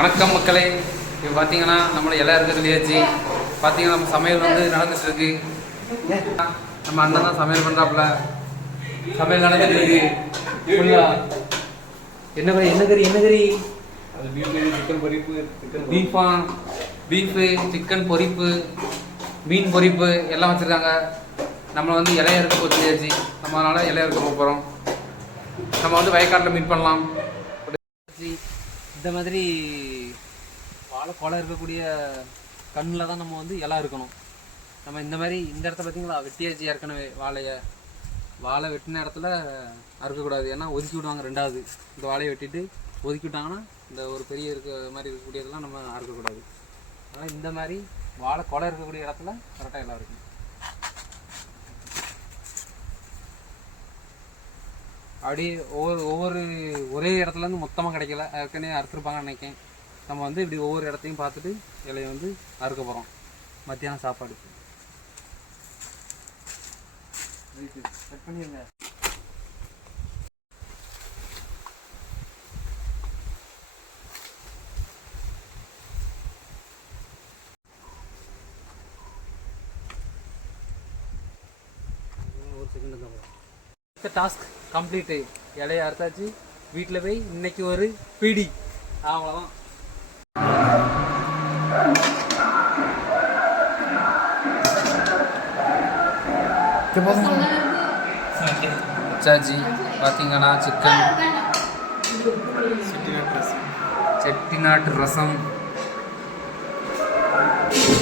வணக்கம் மக்களே. இப்போ பார்த்தீங்கன்னா நம்மளை எல்லாம் இருக்கிறதுலையாச்சு பார்த்தீங்கன்னா நம்ம சமையல் வந்து நடந்துட்டுருக்கு. நம்ம அண்ணன் தான் சமையல் பண்ணுறாப்புல. சமையல் நடந்துட்டு என்ன கறி என்ன கறி சிக்கன் பொரிப்பு, பீஃபு, சிக்கன் பொரிப்பு, மீன் பொரிப்பு எல்லாம் வச்சுருக்காங்க. நம்ம வந்து இலைய இருக்க போச்சுயாச்சு. நம்ம அதனால் இலைய இருக்க போகிறோம். நம்ம வந்து வயக்காட்டில் மீட் பண்ணலாம். இந்த மாதிரி வாழை கொலை இருக்கக்கூடிய கண்ணில் தான் நம்ம வந்து இலை இருக்கணும். நம்ம இந்த மாதிரி இந்த இடத்த பார்த்தீங்களா வெட்டியாச்சு. ஏற்கனவே வாழை வெட்டின இடத்துல அறுக்கக்கூடாது. ஏன்னா ஒதுக்கி விடுவாங்க. ரெண்டாவது இந்த வாழையை வெட்டிட்டு ஒதுக்கி விட்டாங்கன்னா இந்த ஒரு பெரிய இருக்க மாதிரி இருக்கக்கூடியதெல்லாம் நம்ம அறுக்கக்கூடாது. அதனால் இந்த மாதிரி வாழை கொலை இருக்கக்கூடிய இடத்துல கரெக்டாக எல்லாம் இருக்கணும். அப்படியே ஒரே இடத்துலேருந்து மொத்தமாக கிடைக்கல, ஏற்கனவே அறுத்துருப்பாங்கன்னு நினைக்கிறேன். நம்ம வந்து இப்படி ஒவ்வொரு இடத்தையும் பார்த்துட்டு இலையை வந்து அறுக்க போகிறோம். மத்தியானம் சாப்பாடு கட் பண்ணிடுங்க. ஒரு செகண்ட் தான். Task complete. இலையை அறுத்தாச்சு. வீட்டில் போய் இன்னைக்கு ஒரு பிடி அவ்வளோதான். வச்சாச்சு. பார்த்தீங்கன்னா சிக்கன் செட்டிநாட்டு ரசம்